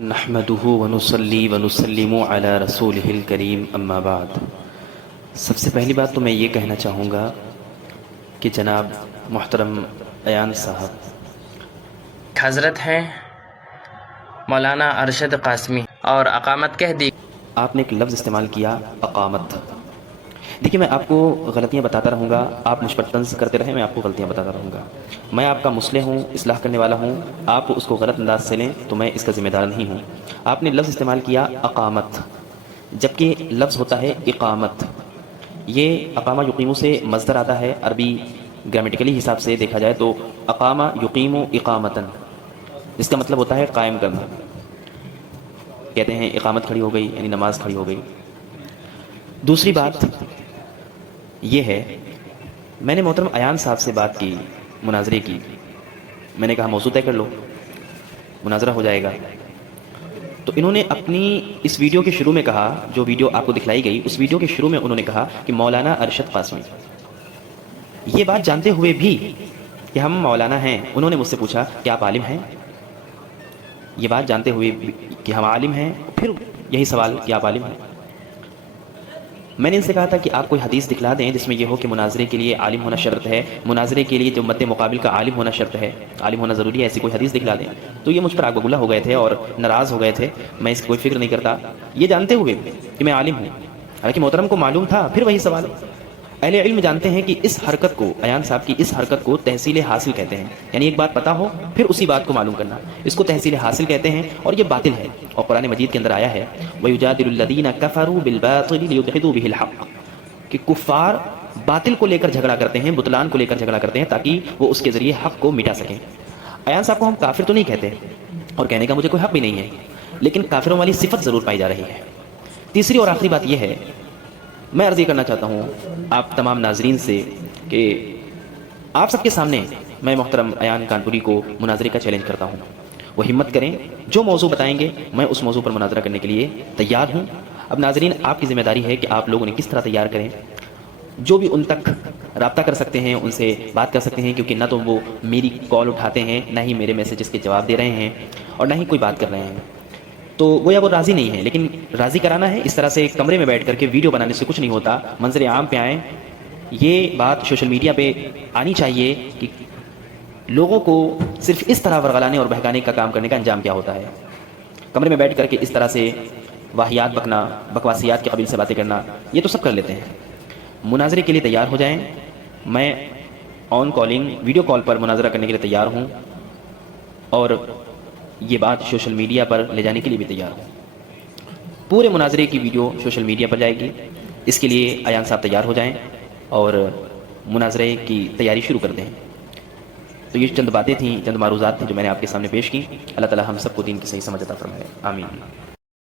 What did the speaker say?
نحمده ونصلي ونسلم علی رسولہ الکریم اما بعد۔ سب سے پہلی بات تو میں یہ کہنا چاہوں گا کہ جناب محترم ایان صاحب حضرت ہیں مولانا ارشد قاسمی اور اقامت کہہ دی۔ آپ نے ایک لفظ استعمال کیا اقامت۔ دیکھیے میں آپ کو غلطیاں بتاتا رہوں گا، آپ مجھ پر طنز کرتے رہیں، میں آپ کو غلطیاں بتاتا رہوں گا۔ میں آپ کا مصلح ہوں، اصلاح کرنے والا ہوں، آپ اس کو غلط انداز سے لیں تو میں اس کا ذمہ دار نہیں ہوں۔ آپ نے لفظ استعمال کیا اقامت، جبکہ لفظ ہوتا ہے اقامت۔ یہ اقامہ یقیمو سے مصدر آتا ہے، عربی گرامیٹیکلی حساب سے دیکھا جائے تو اقامہ یقیم اقامتن، اس کا مطلب ہوتا ہے قائم کرنا۔ کہتے ہیں اقامت کھڑی ہو گئی یعنی نماز کھڑی ہو گئی۔ دوسری بات یہ ہے، میں نے محترم ایان صاحب سے بات کی، مناظرے کی، میں نے کہا موضوع طے کر لو، مناظرہ ہو جائے گا۔ تو انہوں نے اپنی اس ویڈیو کے شروع میں کہا، جو ویڈیو آپ کو دکھلائی گئی اس ویڈیو کے شروع میں انہوں نے کہا کہ مولانا ارشد قاسمی، یہ بات جانتے ہوئے بھی کہ ہم مولانا ہیں۔ انہوں نے مجھ سے پوچھا کہ آپ عالم ہیں؟ یہ بات جانتے ہوئے کہ ہم عالم ہیں، پھر یہی سوال کہ آپ عالم ہیں؟ میں نے ان سے کہا تھا کہ آپ کوئی حدیث دکھلا دیں جس میں یہ ہو کہ مناظرے کے لیے عالم ہونا شرط ہے، مناظرے کے لیے جو مد مقابل کا عالم ہونا شرط ہے، عالم ہونا ضروری ہے، ایسی کوئی حدیث دکھلا دیں۔ تو یہ مجھ پر آگ بگولہ ہو گئے تھے اور ناراض ہو گئے تھے۔ میں اس کی کوئی فکر نہیں کرتا، یہ جانتے ہوئے کہ میں عالم ہوں۔ حالانکہ محترم کو معلوم تھا، پھر وہی سوال۔ اہل علم جانتے ہیں کہ اس حرکت کو، ایان صاحب کی اس حرکت کو تحصیل حاصل کہتے ہیں، یعنی ایک بات پتہ ہو پھر اسی بات کو معلوم کرنا، اس کو تحصیل حاصل کہتے ہیں، اور یہ باطل ہے۔ اور قرآن مجید کے اندر آیا ہے وَيُجَادِلُ الَّذِينَ كَفَرُوا بِالْبَاطِلِ لِيُدْحِضُوا بِهِ الْحَقَّ، کہ کفار باطل کو لے کر جھگڑا کرتے ہیں، بطلان کو لے کر جھگڑا کرتے ہیں تاکہ وہ اس کے ذریعے حق کو مٹا سکیں۔ ایان صاحب کو ہم کافر تو نہیں کہتے، اور کہنے کا مجھے کوئی حق بھی نہیں ہے، لیکن کافروں والی صفت ضرور پائی جا رہی ہے۔ تیسری اور آخری بات یہ ہے، میں عرض یہ کرنا چاہتا ہوں آپ تمام ناظرین سے کہ آپ سب کے سامنے میں محترم ایان کانپوری کو مناظرے کا چیلنج کرتا ہوں۔ وہ ہمت کریں، جو موضوع بتائیں گے میں اس موضوع پر مناظرہ کرنے کے لیے تیار ہوں۔ اب ناظرین آپ کی ذمہ داری ہے کہ آپ لوگ انہیں کس طرح تیار کریں، جو بھی ان تک رابطہ کر سکتے ہیں ان سے بات کر سکتے ہیں، کیونکہ نہ تو وہ میری کال اٹھاتے ہیں، نہ ہی میرے میسیجز کے جواب دے رہے ہیں، اور نہ ہی کوئی بات کر رہے ہیں۔ تو گویا وہ راضی نہیں ہے، لیکن راضی کرانا ہے۔ اس طرح سے کمرے میں بیٹھ کر کے ویڈیو بنانے سے کچھ نہیں ہوتا، منظر عام پہ آئیں۔ یہ بات سوشل میڈیا پہ آنی چاہیے کہ لوگوں کو صرف اس طرح ورغلانے اور بہکانے کا کام کرنے کا انجام کیا ہوتا ہے۔ کمرے میں بیٹھ کر کے اس طرح سے واہیات بکنا، بکواسیات کے قبیل سے باتیں کرنا، یہ تو سب کر لیتے ہیں۔ مناظرے کے لیے تیار ہو جائیں، میں آن کالنگ ویڈیو کال پر مناظرہ کرنے کے لیے تیار ہوں، اور یہ بات سوشل میڈیا پر لے جانے کے لیے بھی تیار ہوں۔ پورے مناظرے کی ویڈیو سوشل میڈیا پر جائے گی، اس کے لیے ایان صاحب تیار ہو جائیں اور مناظرے کی تیاری شروع کر دیں۔ تو یہ چند باتیں تھیں، چند معروضات تھیں جو میں نے آپ کے سامنے پیش کی۔ اللہ تعالی ہم سب کو دین کی صحیح سمجھ عطا فرمائے، آمین۔